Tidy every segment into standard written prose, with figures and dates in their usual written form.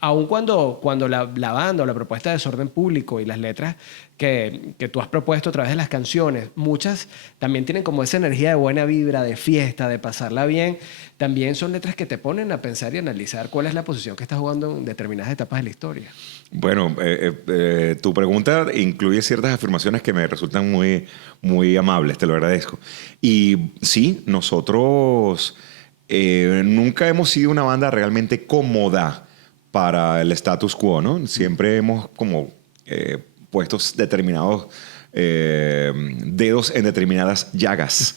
Aun cuando la banda o la propuesta de Desorden Público y las letras que tú has propuesto a través de las canciones, muchas también tienen como esa energía de buena vibra, de fiesta, de pasarla bien. También son letras que te ponen a pensar y analizar cuál es la posición que estás jugando en determinadas etapas de la historia. Bueno, tu pregunta incluye ciertas afirmaciones que me resultan muy, muy amables, te lo agradezco. Y sí, nosotros nunca hemos sido una banda realmente cómoda para el status quo, ¿no? Siempre hemos como puestos determinados dedos en determinadas llagas.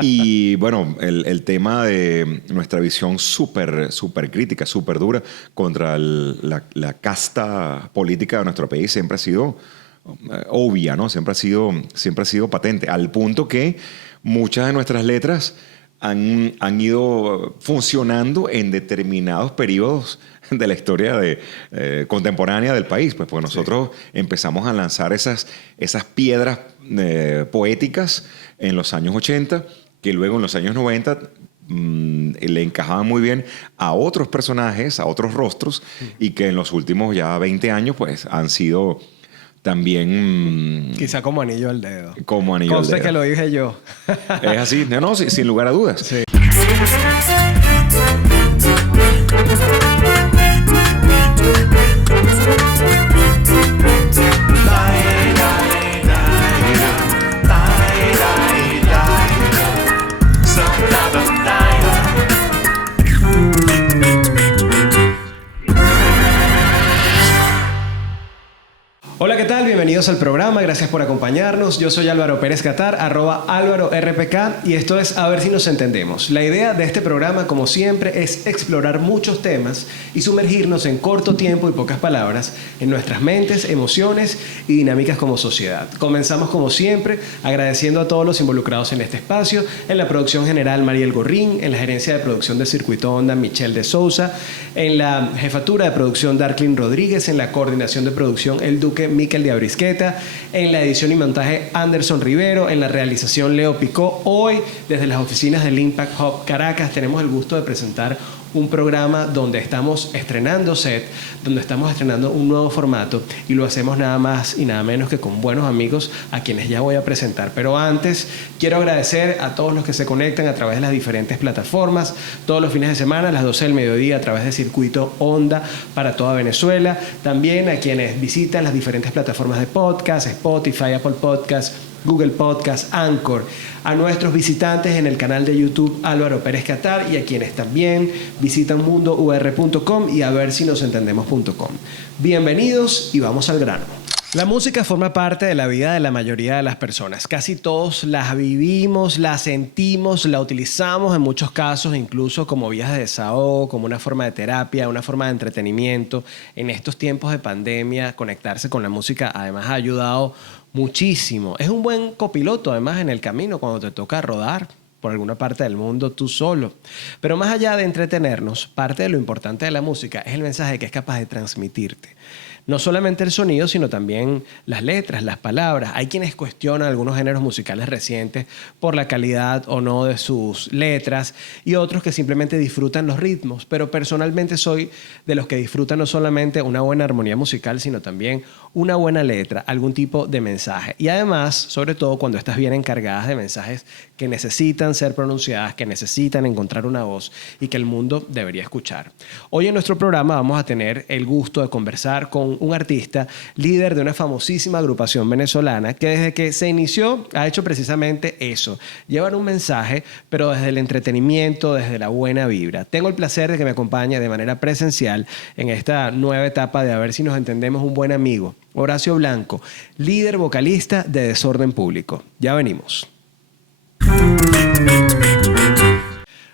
Y bueno, el tema de nuestra visión súper crítica, súper dura contra la casta política de nuestro país siempre ha sido obvia, ¿no? Siempre ha sido patente, al punto que muchas de nuestras letras han ido funcionando en determinados periodos de la historia contemporánea del país, pues, porque nosotros empezamos a lanzar esas piedras poéticas en los años 80, que luego en los años 90 le encajaban muy bien a otros personajes, a otros rostros, y que en los últimos ya 20 años pues han sido también... Quizá como anillo al dedo. Como anillo al dedo. Conste que lo dije yo. Es así, no, sin lugar a dudas. Sí. Hola, ¿qué tal? Bienvenidos al programa. Gracias por acompañarnos. Yo soy Álvaro Pérez Catar, @AlvaroRPK, y esto es A ver si nos entendemos. La idea de este programa, como siempre, es explorar muchos temas y sumergirnos en corto tiempo y pocas palabras en nuestras mentes, emociones y dinámicas como sociedad. Comenzamos, como siempre, agradeciendo a todos los involucrados en este espacio: en la producción general, Mariel Gorrín; en la gerencia de producción de Circuito Onda, Michelle de Sousa; en la jefatura de producción, Darklin Rodríguez; en la coordinación de producción, El Duque Miquel de Abrisqueta; en la edición y montaje, Anderson Rivero; en la realización, Leo Picó. Hoy, desde las oficinas del Impact Hub Caracas, tenemos el gusto de presentar un programa donde estamos estrenando set, donde estamos estrenando un nuevo formato, y lo hacemos nada más y nada menos que con buenos amigos a quienes ya voy a presentar. Pero antes, quiero agradecer a todos los que se conectan a través de las diferentes plataformas todos los fines de semana a las 12 del mediodía a través de Circuito Onda para toda Venezuela. También a quienes visitan las diferentes plataformas de podcast: Spotify, Apple Podcast, Google Podcast, Anchor; a nuestros visitantes en el canal de YouTube Álvaro Pérez Catar, y a quienes también visitan mundour.com y a ver si nos entendemos.com. Bienvenidos y vamos al grano. La música forma parte de la vida de la mayoría de las personas. Casi todos la vivimos, la sentimos, la utilizamos en muchos casos, incluso como vías de desahogo, como una forma de terapia, una forma de entretenimiento. En estos tiempos de pandemia, conectarse con la música además ha ayudado muchísimo. Es un buen copiloto además en el camino cuando te toca rodar por alguna parte del mundo tú solo. Pero más allá de entretenernos, parte de lo importante de la música es el mensaje que es capaz de transmitirte. No solamente el sonido, sino también las letras, las palabras. Hay quienes cuestionan algunos géneros musicales recientes por la calidad o no de sus letras, y otros que simplemente disfrutan los ritmos. Pero personalmente soy de los que disfrutan no solamente una buena armonía musical, sino también una buena letra, algún tipo de mensaje. Y además, sobre todo cuando estas vienen cargadas de mensajes que necesitan ser pronunciadas, que necesitan encontrar una voz y que el mundo debería escuchar. Hoy en nuestro programa vamos a tener el gusto de conversar con un artista líder de una famosísima agrupación venezolana que desde que se inició ha hecho precisamente eso: llevar un mensaje, pero desde el entretenimiento, desde la buena vibra. Tengo el placer de que me acompañe de manera presencial en esta nueva etapa de A ver si nos entendemos un buen amigo, Horacio Blanco, líder vocalista de Desorden Público. Ya venimos.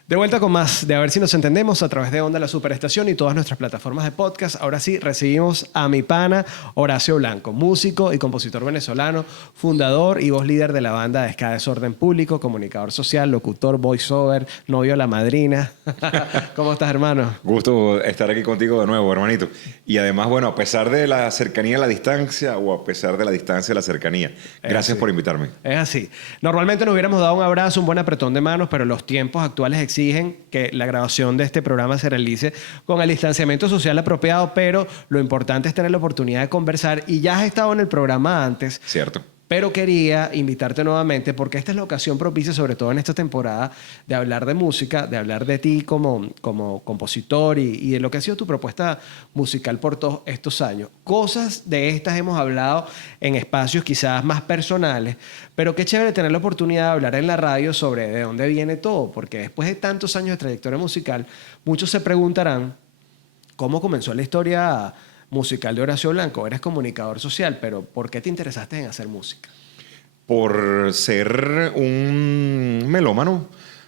De vuelta con más de A ver si nos entendemos a través de Onda La Superestación y todas nuestras plataformas de podcast. Ahora sí, recibimos a mi pana Horacio Blanco, músico y compositor venezolano, fundador y voz líder de la banda de ska Desorden Público, comunicador social, locutor, voiceover, novio de la madrina. ¿Cómo estás, hermano? Gusto estar aquí contigo de nuevo, hermanito. Y además, bueno, a pesar de la cercanía a la distancia, o a pesar de la distancia a la cercanía, gracias por invitarme. Es así. Normalmente nos hubiéramos dado un abrazo, un buen apretón de manos, pero los tiempos actuales exigen exigen que la grabación de este programa se realice con el distanciamiento social apropiado, pero lo importante es tener la oportunidad de conversar y ya has estado en el programa antes. Cierto. Pero quería invitarte nuevamente porque esta es la ocasión propicia, sobre todo en esta temporada, de hablar de música, de hablar de ti como compositor y de lo que ha sido tu propuesta musical por todos estos años. Cosas de estas hemos hablado en espacios quizás más personales, pero qué chévere tener la oportunidad de hablar en la radio sobre de dónde viene todo, porque después de tantos años de trayectoria musical, muchos se preguntarán cómo comenzó la historia musical de Horacio Blanco. Eres comunicador social, pero ¿por qué te interesaste en hacer música? Por ser un melómano,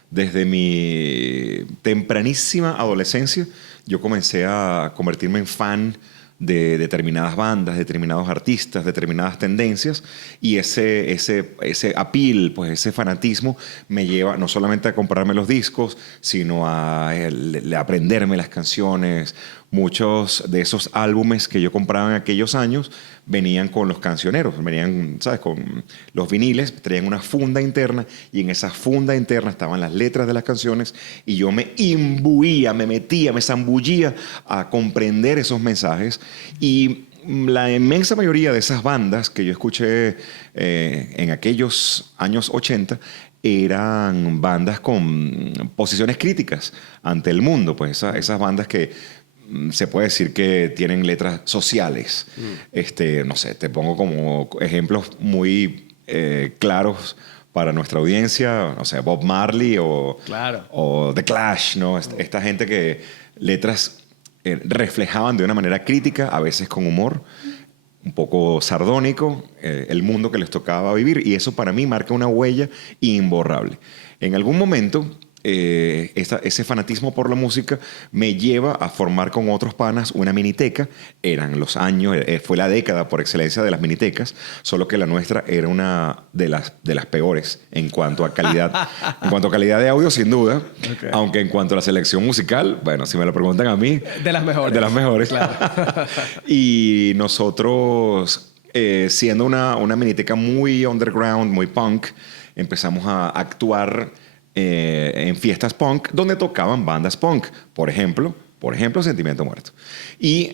desde mi tempranísima adolescencia, yo comencé a convertirme en fan de determinadas bandas, determinados artistas, determinadas tendencias, y ese appeal, pues ese fanatismo me lleva no solamente a comprarme los discos, sino a aprenderme las canciones. Muchos de esos álbumes que yo compraba en aquellos años venían con los cancioneros, venían, ¿sabes?, con los viniles, traían una funda interna y en esa funda interna estaban las letras de las canciones y yo me imbuía, me metía, me zambullía a comprender esos mensajes. Y la inmensa mayoría de esas bandas que yo escuché en aquellos años 80 eran bandas con posiciones críticas ante el mundo, pues esas bandas que se puede decir que tienen letras sociales. No sé, te pongo como ejemplos muy claros para nuestra audiencia, no sé, Bob Marley o The Clash, ¿no? Esta gente que letras reflejaban de una manera crítica, a veces con humor, un poco sardónico, el mundo que les tocaba vivir, y eso para mí marca una huella imborrable. En algún momento ese fanatismo por la música me lleva a formar con otros panas una miniteca. Eran los años, fue la década por excelencia de las minitecas, solo que la nuestra era una de las peores en cuanto a calidad. En cuanto a calidad de audio, sin duda. Okay. Aunque en cuanto a la selección musical, bueno, si me lo preguntan a mí, de las mejores. De las mejores. Claro. Y nosotros, siendo una miniteca muy underground, muy punk, empezamos a actuar en fiestas punk donde tocaban bandas punk. Por ejemplo, Sentimiento Muerto. Y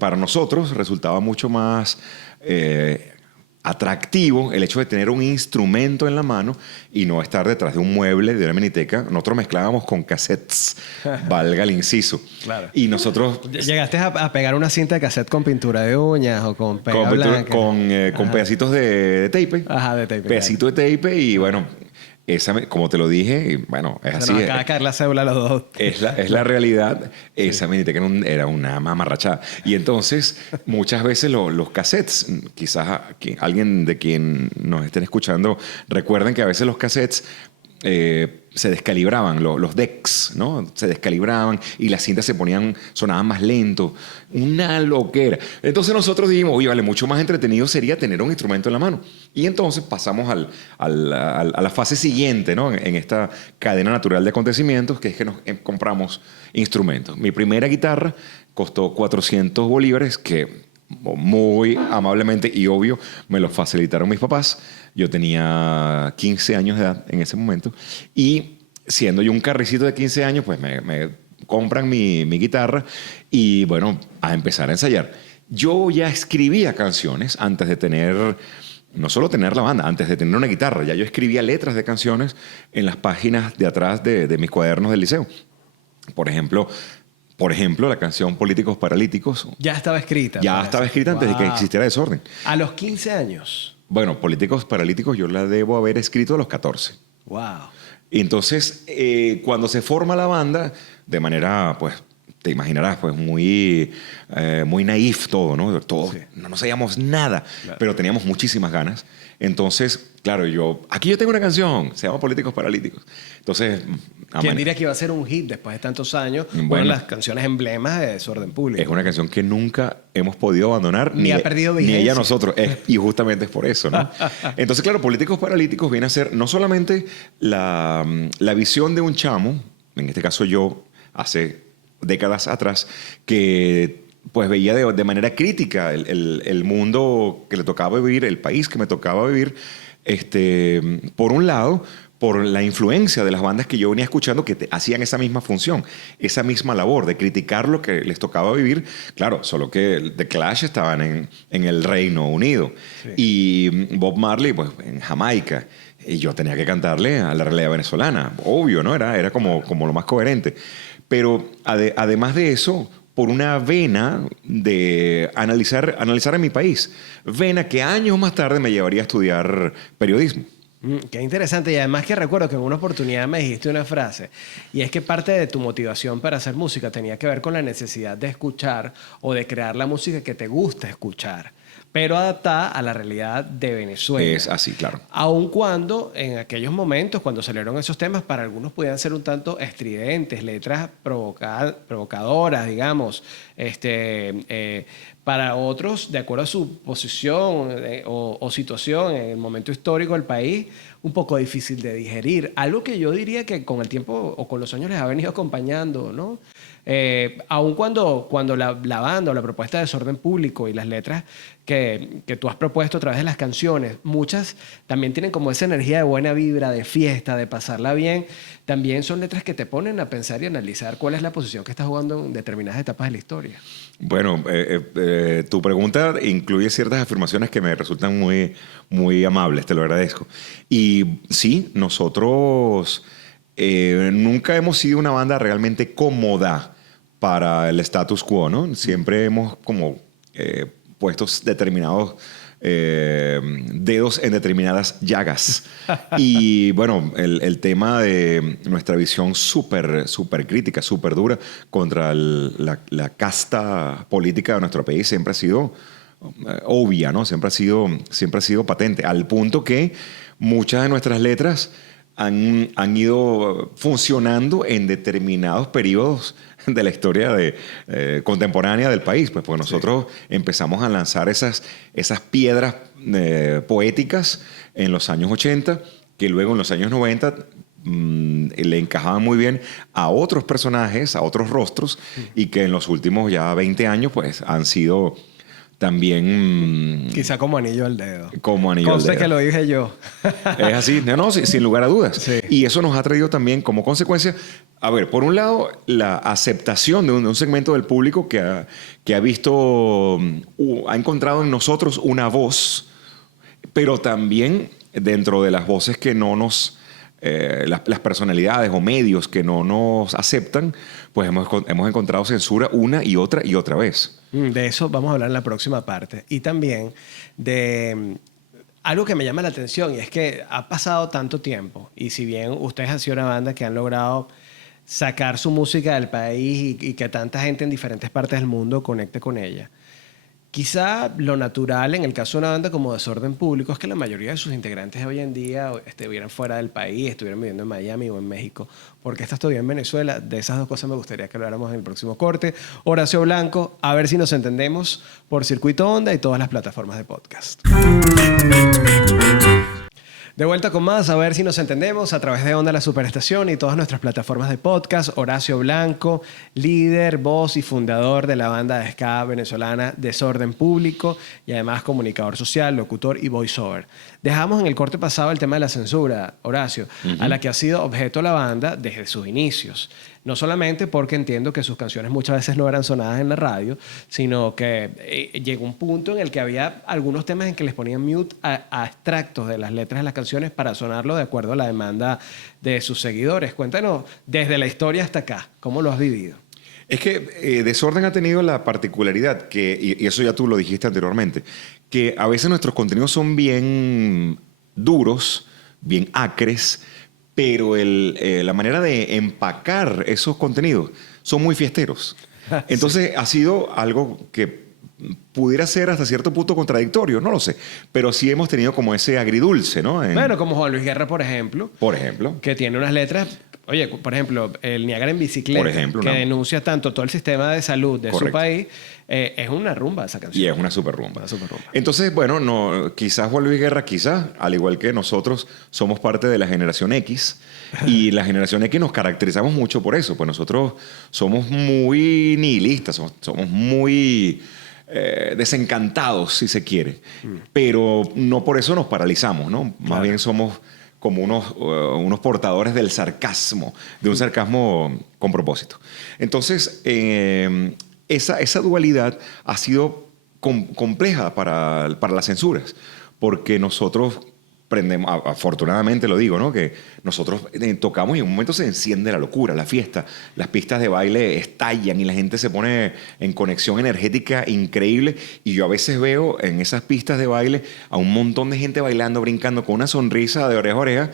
para nosotros resultaba mucho más atractivo el hecho de tener un instrumento en la mano y no estar detrás de un mueble de una miniteca. Nosotros mezclábamos con cassettes, valga el inciso. Claro. Y nosotros... ¿Llegaste a pegar una cinta de cassette con pintura de uñas o con pega blanca? Con pedacitos de tape. Ajá, de tape. Pedacito de tape y bueno... como te lo dije, y bueno, es así. Nos acaba de caer la cédula a los dos. Es la realidad. Esa miniteca era una mamarrachada. Y entonces, muchas veces los cassettes, quizás alguien de quien nos estén escuchando, recuerden que a veces los cassettes se descalibraban, los decks, ¿no? Se descalibraban y las cintas sonaban más lento. Una loquera. Entonces nosotros dijimos, oye, vale, mucho más entretenido sería tener un instrumento en la mano. Y entonces pasamos a la fase siguiente, ¿no? En esta cadena natural de acontecimientos, que es que nos compramos instrumentos. Mi primera guitarra costó 400 bolívares, que muy amablemente y obvio me lo facilitaron mis papás. Yo tenía 15 años de edad en ese momento y siendo yo un carricito de 15 años, pues me compran mi guitarra y bueno, a empezar a ensayar. Yo ya escribía canciones antes de tener, no solo tener la banda, antes de tener una guitarra. Ya yo escribía letras de canciones en las páginas de atrás de mis cuadernos del liceo. Por ejemplo, la canción Políticos Paralíticos. Ya estaba escrita. Ya estaba escrita antes de que existiera Desorden. A los 15 años. Bueno, Políticos Paralíticos yo la debo haber escrito a los 14. Wow. Y entonces, cuando se forma la banda, de manera, pues, te imaginarás, pues, muy naif todo, ¿no? Todos sí. No sabíamos nada, claro, pero teníamos muchísimas ganas. Entonces, claro, aquí yo tengo una canción, se llama Políticos Paralíticos. Entonces... ¿Quién diría que iba a ser un hit después de tantos años? Bueno, las canciones emblemas de Desorden Público. Es una canción que nunca hemos podido abandonar. Ni ha perdido vigencia. Ni ella nosotros. Y justamente es por eso, ¿no? Entonces, claro, Políticos Paralíticos viene a ser no solamente la visión de un chamo, en este caso yo, hace décadas atrás, que pues veía de manera crítica el mundo que le tocaba vivir, el país que me tocaba vivir, por un lado, por la influencia de las bandas que yo venía escuchando que hacían esa misma función, esa misma labor de criticar lo que les tocaba vivir. Claro, solo que The Clash estaban en el Reino Unido y Bob Marley pues, en Jamaica. Y yo tenía que cantarle a la realidad venezolana. Obvio, ¿no? Era como lo más coherente. Pero además de eso, por una vena de analizar a mi país. Vena que años más tarde me llevaría a estudiar periodismo. Qué interesante. Y además que recuerdo que en una oportunidad me dijiste una frase, y es que parte de tu motivación para hacer música tenía que ver con la necesidad de escuchar o de crear la música que te gusta escuchar, pero adaptada a la realidad de Venezuela. Es así, claro. Aun cuando en aquellos momentos, cuando salieron esos temas, para algunos podían ser un tanto estridentes, letras provocadoras, digamos, para otros, de acuerdo a su posición o situación en el momento histórico del país, un poco difícil de digerir. Algo que yo diría que con el tiempo o con los años les ha venido acompañando, ¿no? Aun cuando la banda o la propuesta de Desorden Público y las letras que tú has propuesto a través de las canciones, muchas también tienen como esa energía de buena vibra, de fiesta, de pasarla bien. También son letras que te ponen a pensar y analizar cuál es la posición que estás jugando en determinadas etapas de la historia. Bueno, tu pregunta incluye ciertas afirmaciones que me resultan muy, muy amables, te lo agradezco. Y sí, nosotros nunca hemos sido una banda realmente cómoda para el status quo, ¿no? Siempre hemos como puesto determinados dedos en determinadas llagas. Y bueno, el tema de nuestra visión súper crítica, súper dura contra la casta política de nuestro país siempre ha sido obvia, ¿no? Siempre ha sido patente, al punto que muchas de nuestras letras han ido funcionando en determinados periodos de la historia contemporánea del país, pues porque nosotros empezamos a lanzar esas piedras poéticas en los años 80, que luego en los años 90 le encajaban muy bien a otros personajes, a otros rostros, y que en los últimos ya 20 años pues han sido también... Quizá como anillo al dedo. Como anillo al dedo. Conste que lo dije yo. Es así, no, sin lugar a dudas. Sí. Y eso nos ha traído también como consecuencia, a ver, por un lado, la aceptación de un segmento del público que ha visto, ha encontrado en nosotros una voz, pero también dentro de las voces que no nos... las personalidades o medios que no nos aceptan, pues hemos encontrado censura una y otra vez. De eso vamos a hablar en la próxima parte. Y también de algo que me llama la atención, y es que ha pasado tanto tiempo, y si bien ustedes han sido una banda que han logrado sacar su música del país y que tanta gente en diferentes partes del mundo conecte con ella, quizá lo natural en el caso de una banda como Desorden Público es que la mayoría de sus integrantes hoy en día estuvieran fuera del país, estuvieran viviendo en Miami o en México. ¿Por qué estás todavía en Venezuela? De esas dos cosas me gustaría que habláramos en el próximo corte. Horacio Blanco, a ver si nos entendemos por Circuito Onda y todas las plataformas de podcast. De vuelta con más, a ver si nos entendemos a través de Onda La Superestación y todas nuestras plataformas de podcast. Horacio Blanco, líder, voz y fundador de la banda de ska venezolana Desorden Público y además comunicador social, locutor y voiceover. Dejamos en el corte pasado el tema de la censura, Horacio, a la que ha sido objeto la banda desde sus inicios. No solamente porque entiendo que sus canciones muchas veces no eran sonadas en la radio, sino que llegó un punto en el que había algunos temas en que les ponían mute a extractos de las letras de las canciones para sonarlo de acuerdo a la demanda de sus seguidores. Cuéntanos, desde la historia hasta acá, ¿cómo lo has vivido? Es que Desorden ha tenido la particularidad, y eso ya tú lo dijiste anteriormente, que a veces nuestros contenidos son bien duros, bien acres, pero la manera de empacar esos contenidos son muy fiesteros. Entonces ha sido algo que pudiera ser hasta cierto punto contradictorio, no lo sé, pero sí hemos tenido como ese agridulce, ¿no? Bueno, como Juan Luis Guerra, por ejemplo. Por ejemplo. Que tiene unas letras... Oye, por ejemplo, el Niágara en bicicleta, por ejemplo, que denuncia tanto todo el sistema de salud de su país, es una rumba esa canción. Y es una super rumba. Una super rumba. Entonces, bueno, quizás Juan Luis Guerra, al igual que nosotros, somos parte de la generación X. Y la generación X nos caracterizamos mucho por eso. Pues nosotros somos muy nihilistas, somos muy desencantados, si se quiere. Pero no por eso nos paralizamos, ¿no? Más bien somos como unos portadores del sarcasmo, de un sarcasmo con propósito. Entonces, esa dualidad ha sido compleja para las censuras, porque nosotros prendemos, afortunadamente lo digo, ¿no? Que nosotros tocamos y en un momento se enciende la locura, la fiesta, las pistas de baile estallan y la gente se pone en conexión energética increíble, y yo a veces veo en esas pistas de baile a un montón de gente bailando, brincando con una sonrisa de oreja a oreja,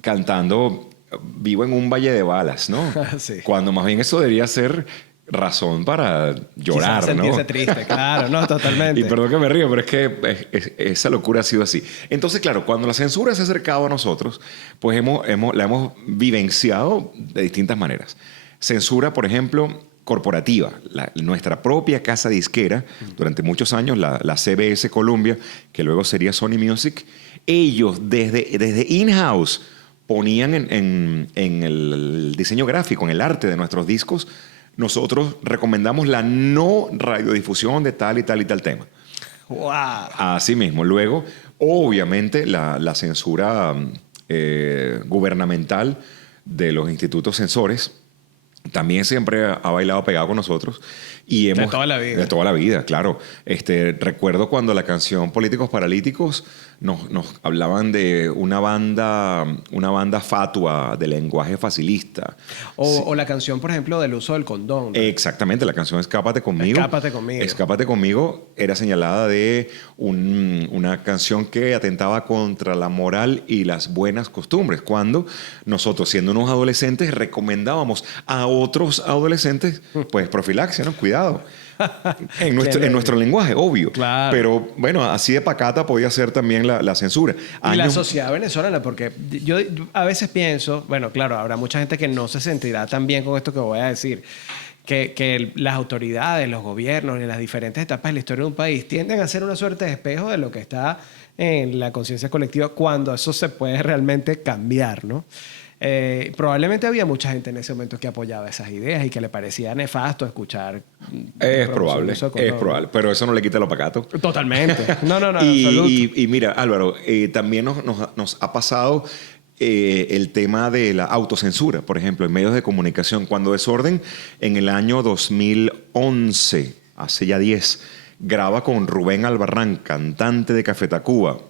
cantando "Vivo en un valle de balas", ¿no? Sí. Cuando más bien eso debería ser razón para llorar, Quizás sentirse ¿no? triste, claro, no, totalmente. Y perdón que me río, pero es que esa locura ha sido así. Entonces, claro, cuando la censura se ha acercado a nosotros, pues la hemos vivenciado de distintas maneras. Censura, por ejemplo, corporativa. Nuestra propia casa disquera, durante muchos años, la CBS Columbia, que luego sería Sony Music, ellos desde in-house ponían en el diseño gráfico, en el arte de nuestros discos, nosotros recomendamos la no radiodifusión de tal y tal y tal tema. ¡Wow! Así mismo. Luego, obviamente, la censura gubernamental de los institutos censores también siempre ha bailado pegado con nosotros. Y De toda la vida. De toda la vida, claro. Recuerdo cuando la canción Políticos Paralíticos nos hablaban de una banda fatua de lenguaje facilista. O la canción, por ejemplo, del uso del condón, ¿no? Exactamente, la canción Escápate Conmigo. Escápate Conmigo. Escápate Conmigo era señalada de una canción que atentaba contra la moral y las buenas costumbres, cuando nosotros, siendo unos adolescentes, recomendábamos a otros adolescentes, pues, profilaxia, ¿no? Cuidado. En nuestro lenguaje, obvio. Claro. Pero bueno, así de pacata podía ser también la censura. Y la sociedad venezolana, porque yo a veces pienso, bueno, claro, habrá mucha gente que no se sentirá tan bien con esto que voy a decir, que las autoridades, los gobiernos, en las diferentes etapas de la historia de un país tienden a ser una suerte de espejo de lo que está en la conciencia colectiva cuando eso se puede realmente cambiar, ¿no? Probablemente había mucha gente en ese momento que apoyaba esas ideas y que le parecía nefasto escuchar. Es probable, pero eso no le quita lo pacato. Totalmente. No, y mira, Álvaro, también nos ha pasado el tema de la autocensura, por ejemplo, en medios de comunicación. Cuando Desorden, en el año 2011, hace ya 10, graba con Rubén Albarrán, cantante de Café Tacuba,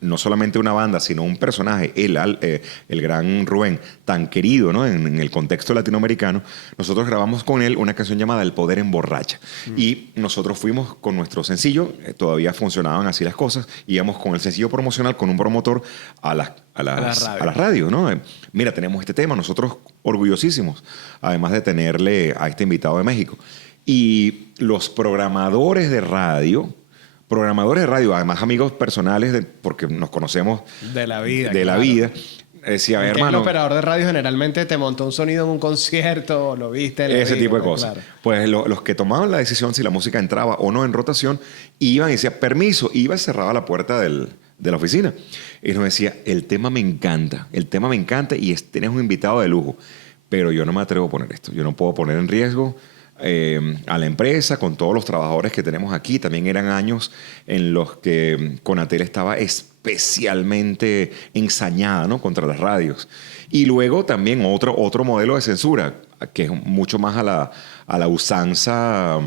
no solamente una banda, sino un personaje, el gran Rubén, tan querido, ¿no? en el contexto latinoamericano. Nosotros grabamos con él una canción llamada El Poder Emborracha. Y nosotros fuimos con nuestro sencillo, todavía funcionaban así las cosas, íbamos con el sencillo promocional, con un promotor a las radios, ¿no? Mira, tenemos este tema, nosotros orgullosísimos, además de tenerle a este invitado de México. Y los programadores de radio, además amigos personales, porque nos conocemos de la vida. La vida. Decía, hermano. El operador de radio generalmente te montó un sonido en un concierto, lo viste. Ese tipo de cosas. Claro. Pues los que tomaban la decisión si la música entraba o no en rotación, iban y decían, permiso, iba y cerraba la puerta de la oficina. Y nos decía, el tema me encanta y tienes un invitado de lujo, pero yo no me atrevo a poner esto. Yo no puedo poner en riesgo a la empresa, con todos los trabajadores que tenemos aquí. También eran años en los que Conatel estaba especialmente ensañada, ¿no? Contra las radios. Y luego también otro modelo de censura, que es mucho más a la usanza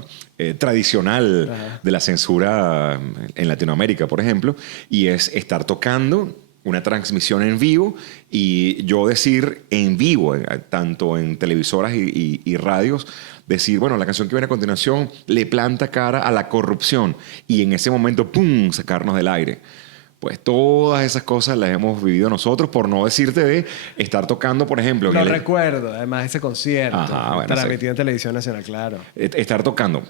tradicional de la censura en Latinoamérica, por ejemplo, y es estar tocando una transmisión en vivo y yo decir en vivo, tanto en televisoras y radios, decir, bueno, la canción que viene a continuación le planta cara a la corrupción y en ese momento, ¡pum!, sacarnos del aire. Pues todas esas cosas las hemos vivido nosotros, por no decirte de estar tocando, por ejemplo. Lo recuerdo, además, ese concierto. Transmitido en Televisión Nacional, claro. Estar tocando.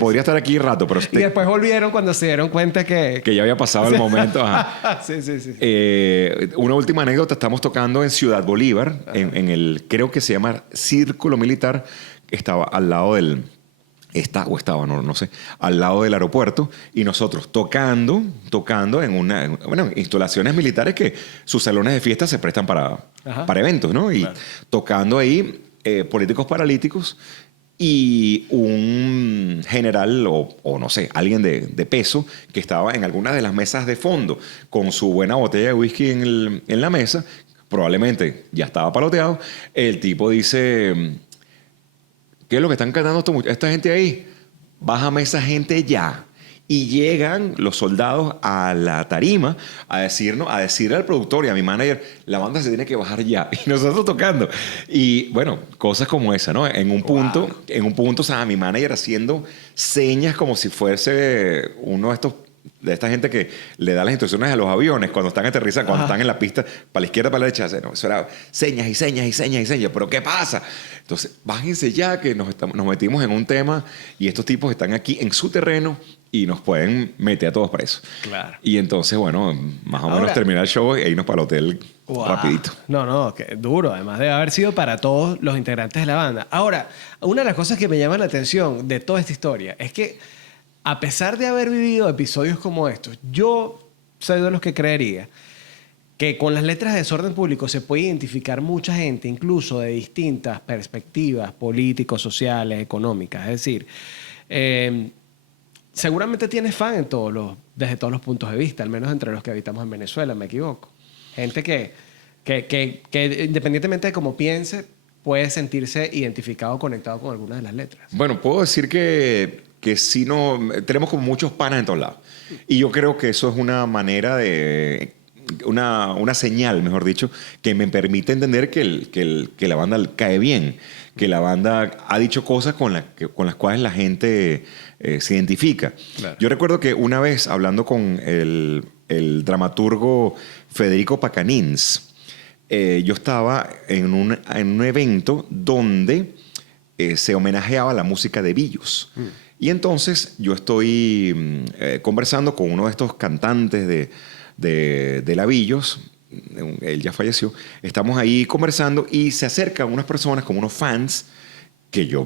Podría estar aquí rato, pero... Y después volvieron cuando se dieron cuenta que ya había pasado el momento. Sí. Una última anécdota. Estamos tocando en Ciudad Bolívar, en el, creo que se llama Círculo Militar, que estaba al lado del... no sé, al lado del aeropuerto, y nosotros tocando en instalaciones militares que sus salones de fiesta se prestan para eventos, ¿no? Y claro, tocando ahí Políticos Paralíticos, y un general o no sé, alguien de peso que estaba en alguna de las mesas de fondo con su buena botella de whisky en la mesa, probablemente ya estaba paloteado. El tipo dice, ¿qué es lo que están cantando esta gente ahí? Bájame esa gente ya. Y llegan los soldados a la tarima a decirle al productor y a mi manager, la banda se tiene que bajar ya. Y nosotros tocando. Y bueno, cosas como esa, ¿no? En un punto, o sea, mi manager haciendo señas como si fuese uno de esta gente que le da las instrucciones a los aviones cuando están aterrizando, cuando están en la pista, para la izquierda, para la derecha. No, eso era señas y señas y señas y señas. ¿Pero qué pasa? Entonces, bájense ya que nos metimos en un tema y estos tipos están aquí en su terreno y nos pueden meter a todos presos. Claro. Y entonces, bueno, más o menos terminar el show y irnos para el hotel rapidito. No, que duro. Además de haber sido para todos los integrantes de la banda. Ahora, una de las cosas que me llama la atención de toda esta historia es que a pesar de haber vivido episodios como estos, yo soy de los que creería que con las letras de Desorden Público se puede identificar mucha gente, incluso de distintas perspectivas políticos, sociales, económicas. Es decir, seguramente tienes fan desde todos los puntos de vista, al menos entre los que habitamos en Venezuela, me equivoco. Gente que independientemente de cómo piense, puede sentirse identificado o conectado con alguna de las letras. Bueno, puedo decir que sí tenemos como muchos panas en todos lados. Y yo creo que eso es una manera de... Una señal, mejor dicho, que me permite entender que la banda cae bien, que la banda ha dicho cosas con las cuales la gente se identifica. Claro. Yo recuerdo que una vez, hablando con el dramaturgo Federico Pacanins, yo estaba en un evento donde se homenajeaba la música de Billos. Y entonces yo estoy conversando con uno de estos cantantes de la Billos, él ya falleció, estamos ahí conversando y se acercan unas personas como unos fans que yo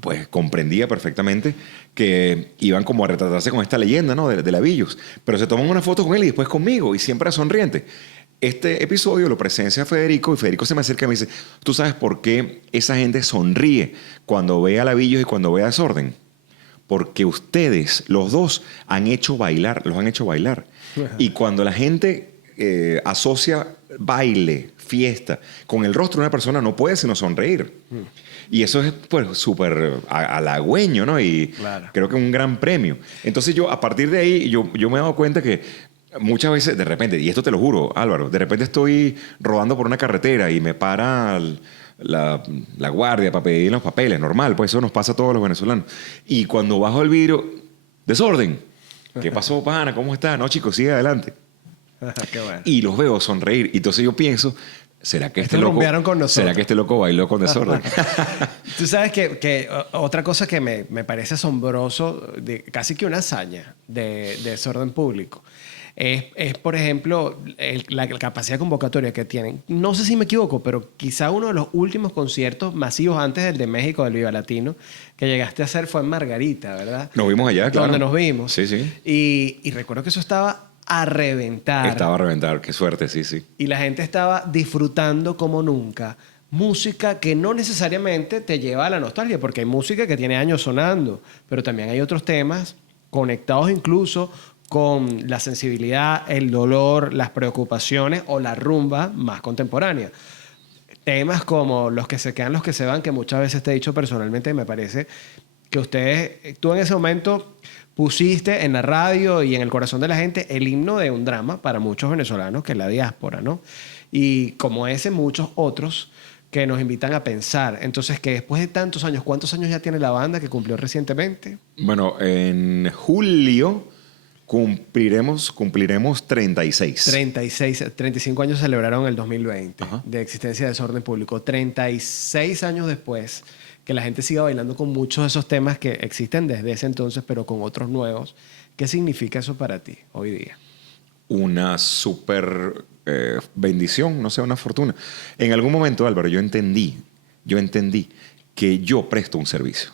pues comprendía perfectamente que iban como a retratarse con esta leyenda, ¿no? de la Billos, pero se toman una foto con él y después conmigo y siempre sonriente. Este episodio lo presencia Federico y Federico se me acerca y me dice, ¿tú sabes por qué esa gente sonríe cuando ve a la Billos y cuando ve a Desorden? Porque ustedes, los dos, los han hecho bailar. Y cuando la gente asocia baile, fiesta, con el rostro de una persona, no puede sino sonreír. Y eso es pues súper halagüeño, ¿no? Y claro, creo que es un gran premio. Entonces yo, a partir de ahí, yo me he dado cuenta que muchas veces, de repente, y esto te lo juro, Álvaro, de repente estoy rodando por una carretera y me para la guardia para pedir los papeles, normal, pues eso nos pasa a todos los venezolanos. Y cuando bajo el vidrio, Desorden. ¿Qué pasó, pana? ¿Cómo estás? No, chicos, sigue adelante. Qué bueno. Y los veo sonreír. Y entonces yo pienso, ¿será que este loco bailó con Desorden? Tú sabes que otra cosa que me parece asombroso, casi que una hazaña de Desorden Público, es, por ejemplo, la capacidad convocatoria que tienen. No sé si me equivoco, pero quizá uno de los últimos conciertos masivos antes del de México, del Viva Latino, que llegaste a hacer fue en Margarita, ¿verdad? Nos vimos allá, claro. Donde nos vimos. Sí, sí. Y recuerdo que eso estaba a reventar. Estaba a reventar, qué suerte, sí, sí. Y la gente estaba disfrutando como nunca. Música que no necesariamente te lleva a la nostalgia, porque hay música que tiene años sonando, pero también hay otros temas conectados incluso con la sensibilidad, el dolor, las preocupaciones o la rumba más contemporánea. Temas como Los que se quedan, los que se van, que muchas veces te he dicho personalmente, me parece que tú en ese momento pusiste en la radio y en el corazón de la gente el himno de un drama para muchos venezolanos, que es la diáspora, ¿no? Y como ese, muchos otros que nos invitan a pensar. Entonces, que después de tantos años, ¿cuántos años ya tiene la banda que cumplió recientemente? Bueno, en julio cumpliremos 36. 35 años celebraron el 2020 de existencia de Desorden Público. 36 años después, que la gente siga bailando con muchos de esos temas que existen desde ese entonces, pero con otros nuevos. ¿Qué significa eso para ti hoy día? Una súper bendición, no sé, una fortuna. En algún momento, Álvaro, yo entendí que yo presto un servicio,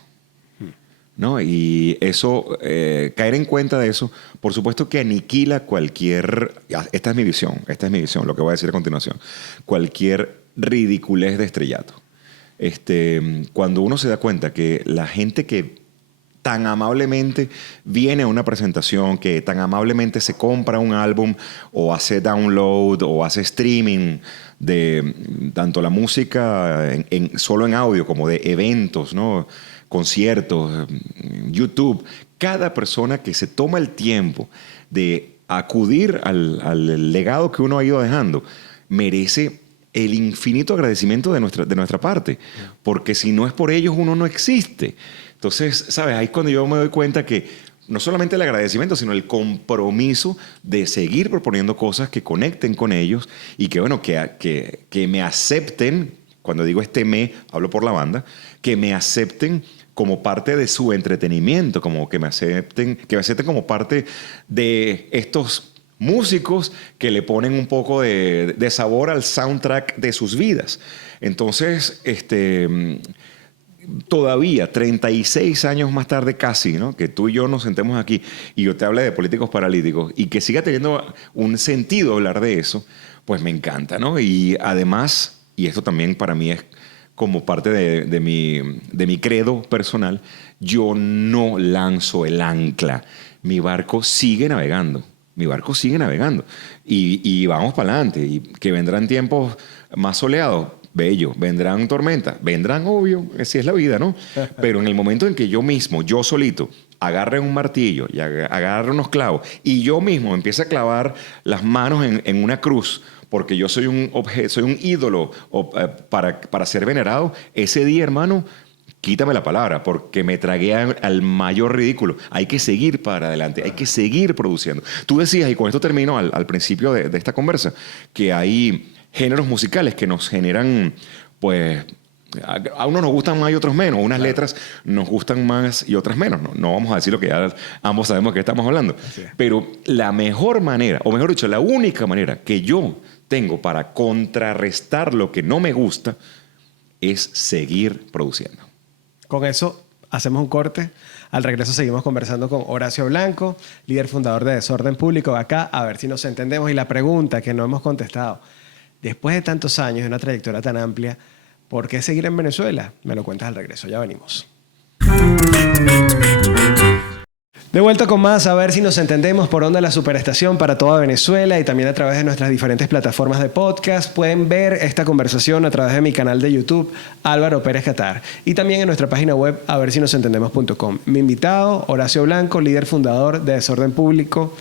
¿no? Y eso, caer en cuenta de eso, por supuesto que aniquila cualquier... Esta es mi visión, lo que voy a decir a continuación. Cualquier ridiculez de estrellato. Cuando uno se da cuenta que la gente que tan amablemente viene a una presentación, que tan amablemente se compra un álbum o hace download o hace streaming de tanto la música solo en audio como de eventos, ¿no? Conciertos, YouTube. Cada persona que se toma el tiempo de acudir al legado que uno ha ido dejando merece el infinito agradecimiento de nuestra parte, porque si no es por ellos uno no existe. Entonces, ¿sabes? Ahí es cuando yo me doy cuenta que no solamente el agradecimiento, sino el compromiso de seguir proponiendo cosas que conecten con ellos y que, bueno, que me acepten, cuando digo hablo por la banda, que me acepten como parte de su entretenimiento, como que me acepten como parte de estos músicos que le ponen un poco de sabor al soundtrack de sus vidas. Entonces, todavía, 36 años más tarde casi, ¿no? Que tú y yo nos sentemos aquí y yo te hable de políticos paralíticos y que siga teniendo un sentido hablar de eso, pues me encanta, ¿no? Y además, y esto también para mí es como parte de mi credo personal, yo no lanzo el ancla. Mi barco sigue navegando. Mi barco sigue navegando y vamos para adelante. Y que vendrán tiempos más soleados, bello. Vendrán tormentas, vendrán, obvio, así es la vida, ¿no? Pero en el momento en que yo mismo, yo solito, agarre un martillo y agarre unos clavos y yo mismo empiece a clavar las manos en una cruz, porque yo soy un objeto, soy un ídolo para ser venerado, ese día, hermano, quítame la palabra, porque me tragué al mayor ridículo. Hay que seguir para adelante, hay que seguir produciendo. Tú decías, y con esto termino al principio de esta conversa, que hay géneros musicales que nos generan, pues, a unos nos gustan más y otros menos. Unas letras nos gustan más y otras menos. No vamos a decir lo que ya ambos sabemos que estamos hablando. Pero la mejor manera, o mejor dicho, la única manera que yo tengo para contrarrestar lo que no me gusta es seguir produciendo. Con eso hacemos un corte. Al regreso seguimos conversando con Horacio Blanco, líder fundador de Desorden Público, acá, a ver si nos entendemos. Y la pregunta que no hemos contestado, después de tantos años y una trayectoria tan amplia, ¿por qué seguir en Venezuela? Me lo cuentas al regreso, ya venimos. De vuelta con más, a ver si nos entendemos por Onda La Superestación para toda Venezuela y también a través de nuestras diferentes plataformas de podcast. Pueden ver esta conversación a través de mi canal de YouTube, Álvaro Pérez Catar, y también en nuestra página web, aversinosentendemos.com. Mi invitado, Horacio Blanco, líder fundador de Desorden Público,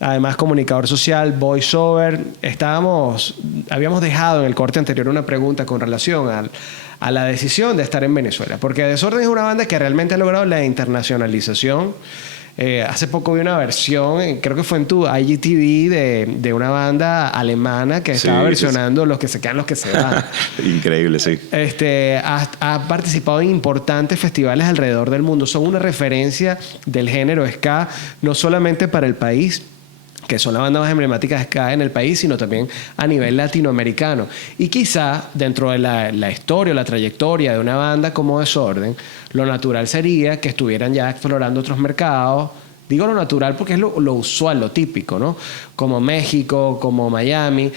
además comunicador social, voiceover. Habíamos dejado en el corte anterior una pregunta con relación a la decisión de estar en Venezuela, porque Desorden es una banda que realmente ha logrado la internacionalización. Hace poco vi una versión, creo que fue en tu IGTV, de una banda alemana que estaba versionando Los que se quedan, los que se van. Increíble, sí. Ha participado en importantes festivales alrededor del mundo. Son una referencia del género ska, no solamente para el país, que son la banda más emblemática de ska en el país, sino también a nivel latinoamericano. Y quizá dentro de la historia o la trayectoria de una banda como Desorden, lo natural sería que estuvieran ya explorando otros mercados. Digo lo natural porque es lo usual, lo típico, ¿no? Como México, como Miami,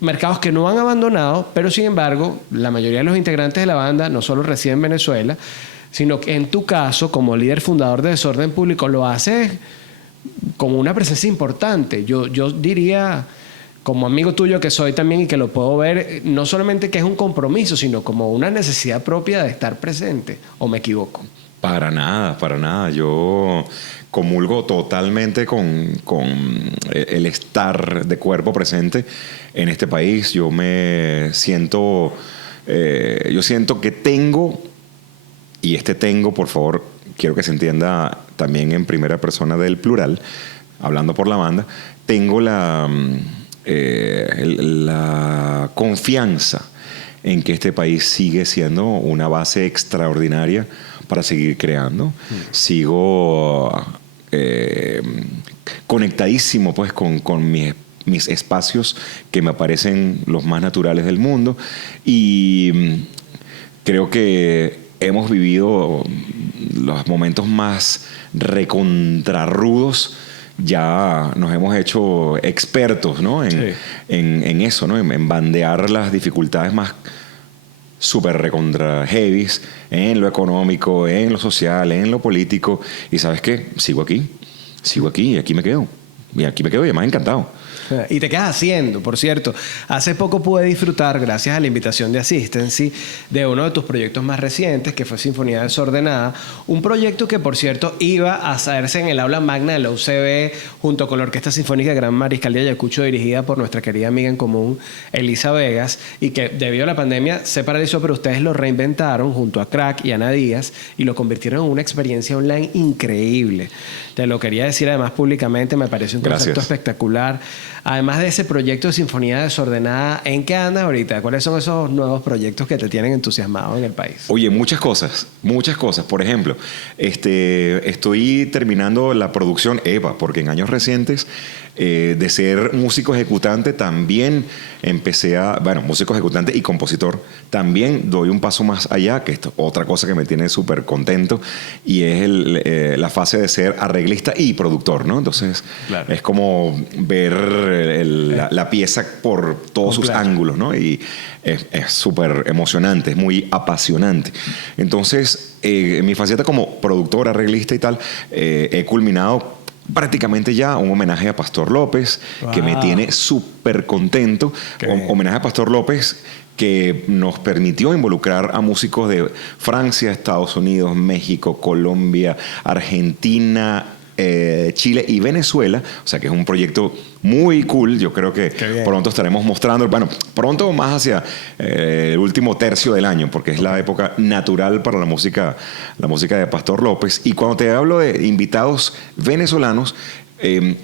mercados que no han abandonado, pero sin embargo, la mayoría de los integrantes de la banda no solo residen en Venezuela, sino que en tu caso, como líder fundador de Desorden Público, lo haces como una presencia importante. Yo diría, como amigo tuyo que soy también y que lo puedo ver, no solamente que es un compromiso, sino como una necesidad propia de estar presente. ¿O me equivoco? Para nada, para nada. Yo comulgo totalmente con el estar de cuerpo presente en este país. Yo siento que tengo, y tengo, por favor, quiero que se entienda también en primera persona del plural, hablando por la banda, tengo la confianza en que este país sigue siendo una base extraordinaria para seguir creando. Sigo conectadísimo pues con mis espacios que me parecen los más naturales del mundo, y creo que hemos vivido los momentos más recontrarrudos. Ya nos hemos hecho expertos, ¿no? en eso, ¿no? En bandear las dificultades más súper recontra heavies en lo económico, en lo social, en lo político. Y ¿sabes qué? Sigo aquí y aquí me quedo. Y aquí me quedo y además encantado. Y te quedas haciendo, por cierto. Hace poco pude disfrutar, gracias a la invitación de Asistency, de uno de tus proyectos más recientes, que fue Sinfonía Desordenada. Un proyecto que, por cierto, iba a hacerse en el aula magna de la UCB, junto con la Orquesta Sinfónica Gran Mariscal de Ayacucho, dirigida por nuestra querida amiga en común, Elisa Vegas, y que debido a la pandemia se paralizó, pero ustedes lo reinventaron junto a Crack y Ana Díaz y lo convirtieron en una experiencia online increíble. Te lo quería decir además públicamente, me parece un concepto espectacular. Además de ese proyecto de Sinfonía Desordenada, ¿en qué andas ahorita? ¿Cuáles son esos nuevos proyectos que te tienen entusiasmado en el país? Oye, muchas cosas. Por ejemplo, estoy terminando la producción EVA, porque en años recientes, de ser músico ejecutante, también músico ejecutante y compositor, también doy un paso más allá, que esto es otra cosa que me tiene súper contento, y es la fase de ser arreglista y productor, ¿no? Entonces, claro, es como ver la pieza por todos sus ángulos, ¿no? Y es súper emocionante, es muy apasionante. Entonces, en mi faceta como productor, arreglista y tal, he culminado prácticamente ya un homenaje a Pastor López, que me tiene súper contento. Homenaje a Pastor López que nos permitió involucrar a músicos de Francia, Estados Unidos, México, Colombia, Argentina, Chile y Venezuela. O sea que es un proyecto muy cool. Yo creo que pronto estaremos mostrando, pronto más hacia el último tercio del año, porque es la época natural para la música de Pastor López. Y cuando te hablo de invitados venezolanos,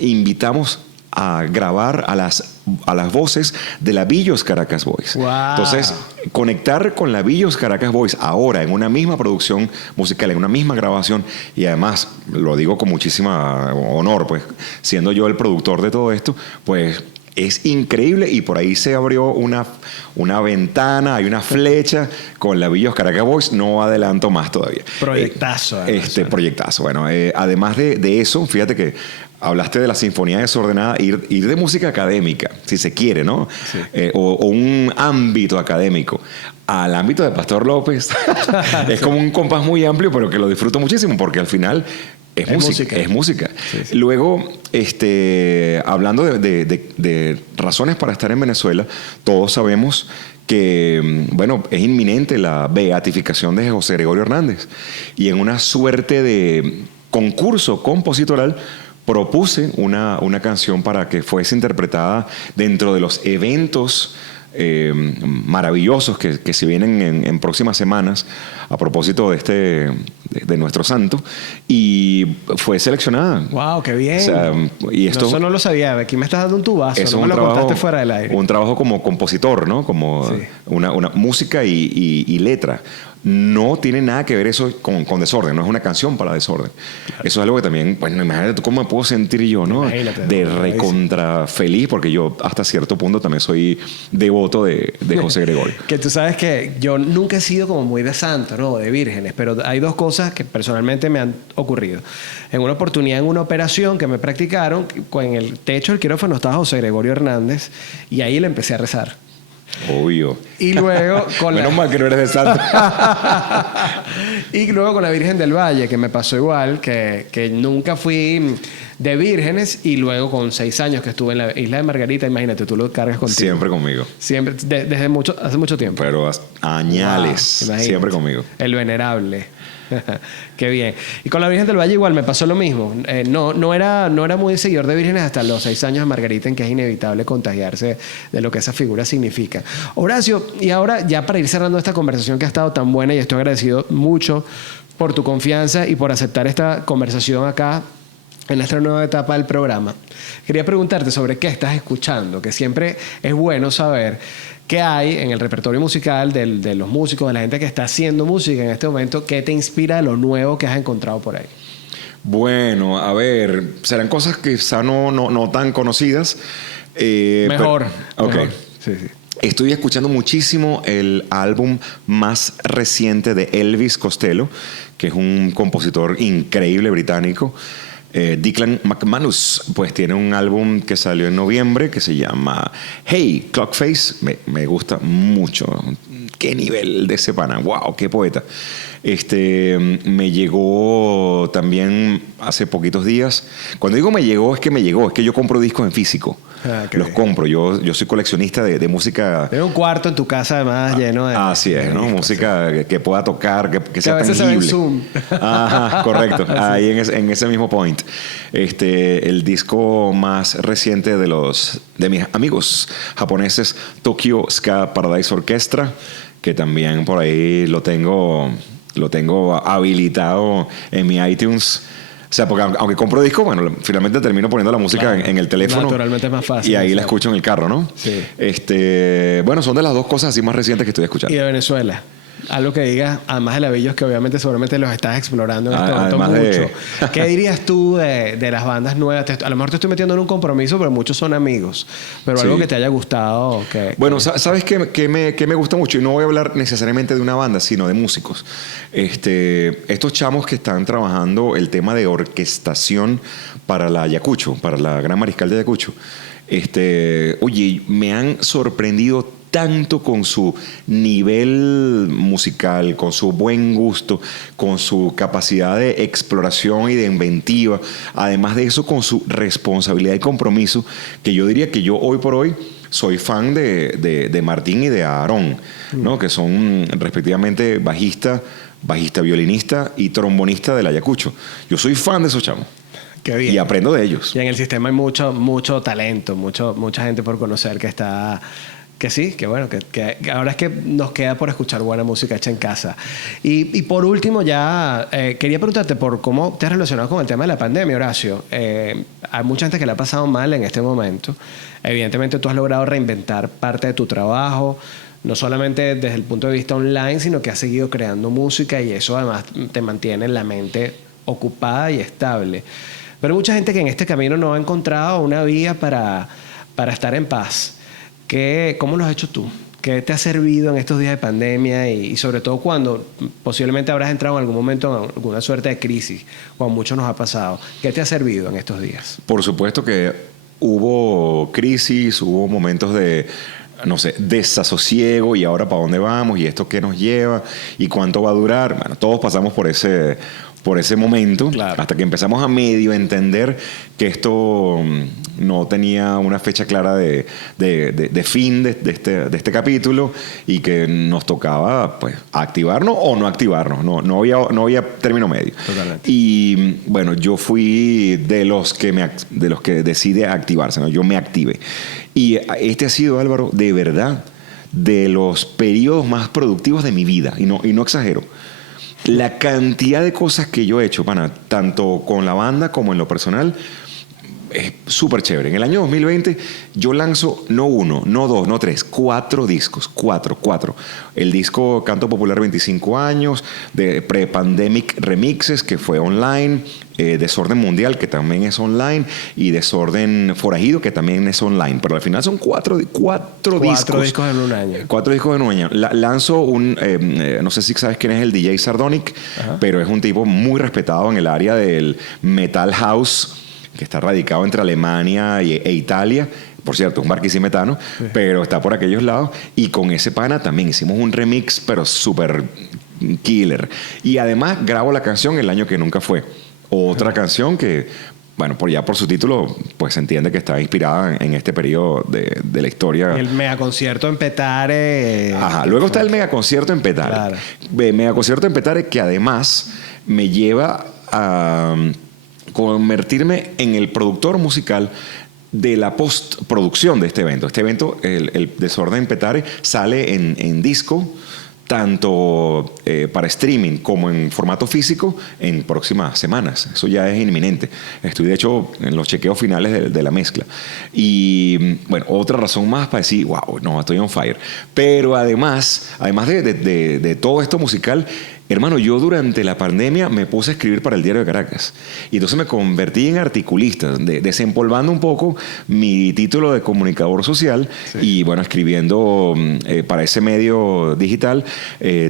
invitamos a grabar a las voces de la Villos Caracas Boys. Wow. Entonces, conectar con la Villos Caracas Boys ahora en una misma producción musical, en una misma grabación, y además, lo digo con muchísima honor, pues, siendo yo el productor de todo esto, pues es increíble, y por ahí se abrió una ventana, hay una flecha con la Villos Caracas Boys. No adelanto más todavía. Proyectazo. Proyectazo. Bueno, además de eso, fíjate que hablaste de la Sinfonía Desordenada, ir de música académica, si se quiere, ¿no? Sí. O un ámbito académico al ámbito de Pastor López. Es como un compás muy amplio, pero que lo disfruto muchísimo, porque al final es música. Sí. Luego, hablando de razones para estar en Venezuela, todos sabemos que, es inminente la beatificación de José Gregorio Hernández. Y en una suerte de concurso compositoral, propuse una canción para que fuese interpretada dentro de los eventos maravillosos que se vienen en próximas semanas a propósito de nuestro santo, y fue seleccionada. ¡Wow! ¡Qué bien! O sea, y esto, eso no lo sabía. Aquí me estás dando un tubazo. Eso no me lo contaste fuera del aire. Un trabajo como compositor, ¿no? Como una música y letra. No tiene nada que ver eso con desorden, no es una canción para desorden. Claro. Eso es algo que también, imagínate tú cómo me puedo sentir yo, ¿no? De recontra feliz, porque yo hasta cierto punto también soy devoto de José Gregorio. Que tú sabes que yo nunca he sido como muy de santos, ¿no? De vírgenes, pero hay dos cosas que personalmente me han ocurrido. En una oportunidad, en una operación que me practicaron, en el techo del quirófano estaba José Gregorio Hernández, y ahí le empecé a rezar. Obvio. Y luego con Menos mal que no eres de santo. Y luego con la Virgen del Valle, que me pasó igual, que nunca fui de vírgenes, y luego con 6 años que estuve en la isla de Margarita, imagínate, tú lo cargas contigo. Siempre conmigo. Siempre, desde hace mucho tiempo. Pero añales. Wow, siempre conmigo. El venerable. Qué bien. Y con la Virgen del Valle igual me pasó lo mismo. No era muy seguidor de vírgenes hasta los 6 años de Margarita, en que es inevitable contagiarse de lo que esa figura significa. Horacio, y ahora ya para ir cerrando esta conversación que ha estado tan buena, y estoy agradecido mucho por tu confianza y por aceptar esta conversación acá en nuestra nueva etapa del programa, quería preguntarte sobre qué estás escuchando, que siempre es bueno saber qué hay en el repertorio musical de los músicos, de la gente que está haciendo música en este momento, qué te inspira de lo nuevo que has encontrado por ahí. Bueno, a ver, serán cosas quizá no tan conocidas. Mejor. Ok. Mejor. Sí. Estoy escuchando muchísimo el álbum más reciente de Elvis Costello, que es un compositor increíble británico, Declan McManus, pues tiene un álbum que salió en noviembre que se llama Hey Clockface. Me gusta mucho. Qué nivel de ese pana. Wow, qué poeta. Me llegó también hace poquitos días. Cuando digo me llegó, es que yo compro discos en físico. Los compro. Yo soy coleccionista de música. Tienes un cuarto en tu casa además lleno de... Así es, ¿no? Música que pueda tocar, que sea a veces tangible. se ve en Zoom. Ajá, correcto. Ahí en ese mismo point. El disco más reciente de mis amigos japoneses, Tokyo Ska Paradise Orchestra, que también por ahí lo tengo habilitado en mi iTunes. O sea, porque aunque compro disco, bueno, finalmente termino poniendo la música Claro, en el teléfono. naturalmente es más fácil. Y ahí la ¿sabes? escucho en el carro, ¿no? Sí. Bueno, son de las dos cosas así más recientes que estoy escuchando. Y de Venezuela. Algo que digas, además de Labillos, que obviamente seguramente los estás explorando en este momento mucho. ¿Qué dirías tú de las bandas nuevas? A lo mejor te estoy metiendo en un compromiso, pero muchos son amigos. Pero Sí. algo que te haya gustado. Bueno, ¿sabes qué me gusta mucho? Y no voy a hablar necesariamente de una banda, sino de músicos. Estos chamos que están trabajando el tema de orquestación para la Ayacucho, para la Gran Mariscal de Ayacucho. Oye, me han sorprendido tanto con su nivel musical, con su buen gusto, con su capacidad de exploración y de inventiva, además de eso con su responsabilidad y compromiso, que yo diría que yo hoy por hoy soy fan de Martín y de Aarón, ¿no? Que son respectivamente bajista, violinista y trombonista del Ayacucho. Yo soy fan de esos chamos. Qué bien. Y aprendo de ellos. Y en el sistema hay mucho talento, mucha gente por conocer que está... Que sí, que bueno, que ahora es que nos queda por escuchar buena música hecha en casa. Y por último ya, quería preguntarte por cómo te has relacionado con el tema de la pandemia, Horacio. Hay mucha gente que la ha pasado mal en este momento. Evidentemente tú has logrado reinventar parte de tu trabajo, no solamente desde el punto de vista online, sino que has seguido creando música y eso además te mantiene la mente ocupada y estable. Pero hay mucha gente que en este camino no ha encontrado una vía para estar en paz. ¿Cómo lo has hecho tú? ¿Qué te ha servido en estos días de pandemia y sobre todo cuando posiblemente habrás entrado en algún momento en alguna suerte de crisis, como mucho nos ha pasado? ¿Qué te ha servido en estos días? Por supuesto que hubo crisis, hubo momentos de, no sé, desasosiego y ahora para dónde vamos y esto qué nos lleva y cuánto va a durar. Bueno, todos pasamos por ese momento, claro, hasta que empezamos a medio entender que esto no tenía una fecha clara de fin de este capítulo y que nos tocaba pues activarnos o no activarnos. No había término medio. Totalmente. Y bueno, yo fui de los que decide activarse, ¿no? Yo me activé. Y este ha sido, Álvaro, de verdad, de los periodos más productivos de mi vida. Y no exagero. La cantidad de cosas que yo he hecho, tanto con la banda como en lo personal, es súper chévere. En el año 2020 yo lanzo no uno, no dos, no tres, 4 discos. 4. El disco Canto Popular 25 años, de Pre-Pandemic Remixes, que fue online, Desorden Mundial, que también es online, y Desorden Forajido, que también es online. Pero al final son 4 discos. 4 discos en un año. 4 discos en un año. Lanzo no sé si sabes quién es el DJ Sardonic, pero es un tipo muy respetado en el área del Metal House, que está radicado entre Alemania e Italia. Por cierto, un barquisimetano, sí, pero está por aquellos lados. Y con ese pana también hicimos un remix, pero súper killer. Y además grabo la canción El año que nunca fue. Otra canción que, bueno, por su título, pues se entiende que está inspirada en este periodo de la historia. El megaconcierto en Petare. Ajá. Luego está el megaconcierto en Petare. Claro. Megaconcierto en Petare que además me lleva a convertirme en el productor musical de la postproducción de este evento. Este evento, el Desorden Petare, sale en disco, tanto para streaming como en formato físico en próximas semanas. Eso ya es inminente. Estoy, de hecho, en los chequeos finales de la mezcla. Y, bueno, otra razón más para decir, wow, no, estoy on fire. Pero además de todo esto musical, Hermano, yo durante la pandemia me puse a escribir para el Diario de Caracas. Y entonces me convertí en articulista, desempolvando un poco mi título de comunicador social. Sí. Y bueno, escribiendo para ese medio digital,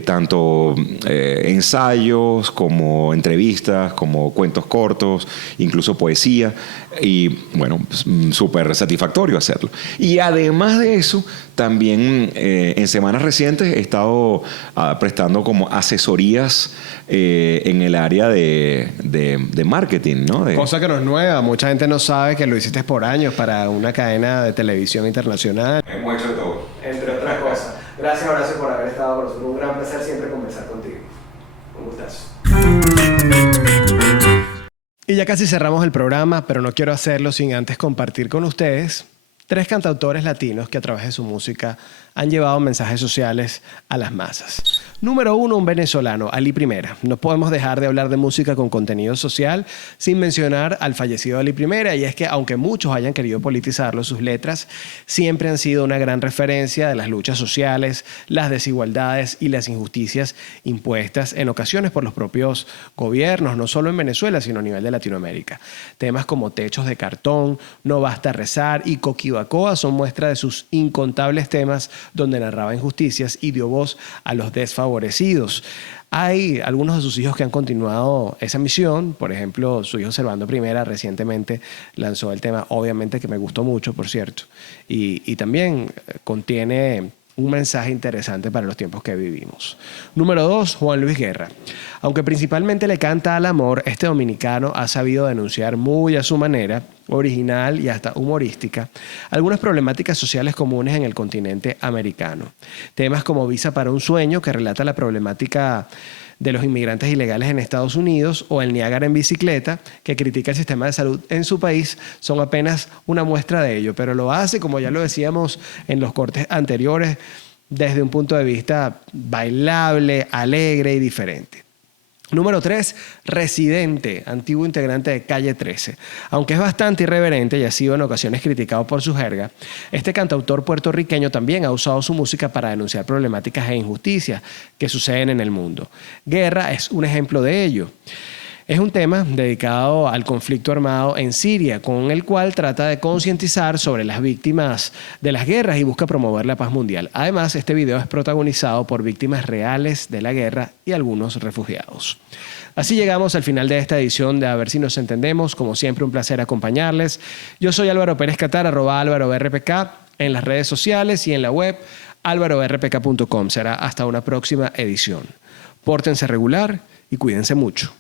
tanto ensayos como entrevistas, como cuentos cortos, incluso poesía. Y bueno, súper satisfactorio hacerlo. Y además de eso, también en semanas recientes he estado prestando como asesorías en el área de marketing, ¿no? Cosa que no es nueva. Mucha gente no sabe que lo hiciste por años para una cadena de televisión internacional. Hemos hecho de todo. Entre otras cosas. Gracias, Horacio, por haber estado con nosotros. Un gran placer siempre conversar contigo. Un gustazo. Y ya casi cerramos el programa, pero no quiero hacerlo sin antes compartir con ustedes 3 cantautores latinos que a través de su música han llevado mensajes sociales a las masas. Número 1, un venezolano, Ali Primera. No podemos dejar de hablar de música con contenido social sin mencionar al fallecido Ali Primera, y es que aunque muchos hayan querido politizarlo, sus letras siempre han sido una gran referencia de las luchas sociales, las desigualdades y las injusticias impuestas en ocasiones por los propios gobiernos, no solo en Venezuela, sino a nivel de Latinoamérica. Temas como Techos de Cartón, No Basta Rezar y Coquibacoa son muestra de sus incontables temas donde narraba injusticias y dio voz a los desfavorecidos. Hay algunos de sus hijos que han continuado esa misión. Por ejemplo, su hijo Servando Primera recientemente lanzó el tema, obviamente, que me gustó mucho, por cierto. Y también contiene un mensaje interesante para los tiempos que vivimos. Número 2, Juan Luis Guerra. Aunque principalmente le canta al amor, este dominicano ha sabido denunciar muy a su manera, original y hasta humorística, algunas problemáticas sociales comunes en el continente americano. Temas como Visa para un sueño, que relata la problemática de los inmigrantes ilegales en Estados Unidos, o El Niágara en bicicleta, que critica el sistema de salud en su país, son apenas una muestra de ello, pero lo hace, como ya lo decíamos en los cortes anteriores, desde un punto de vista bailable, alegre y diferente. Número 3, Residente, antiguo integrante de Calle 13. Aunque es bastante irreverente y ha sido en ocasiones criticado por su jerga, este cantautor puertorriqueño también ha usado su música para denunciar problemáticas e injusticias que suceden en el mundo. Guerra es un ejemplo de ello. Es un tema dedicado al conflicto armado en Siria, con el cual trata de concientizar sobre las víctimas de las guerras y busca promover la paz mundial. Además, este video es protagonizado por víctimas reales de la guerra y algunos refugiados. Así llegamos al final de esta edición de A Ver Si Nos Entendemos. Como siempre, un placer acompañarles. Yo soy Álvaro Pérez Catar, @AlvaroRPK, en las redes sociales y en la web alvarorpk.com. Será hasta una próxima edición. Pórtense regular y cuídense mucho.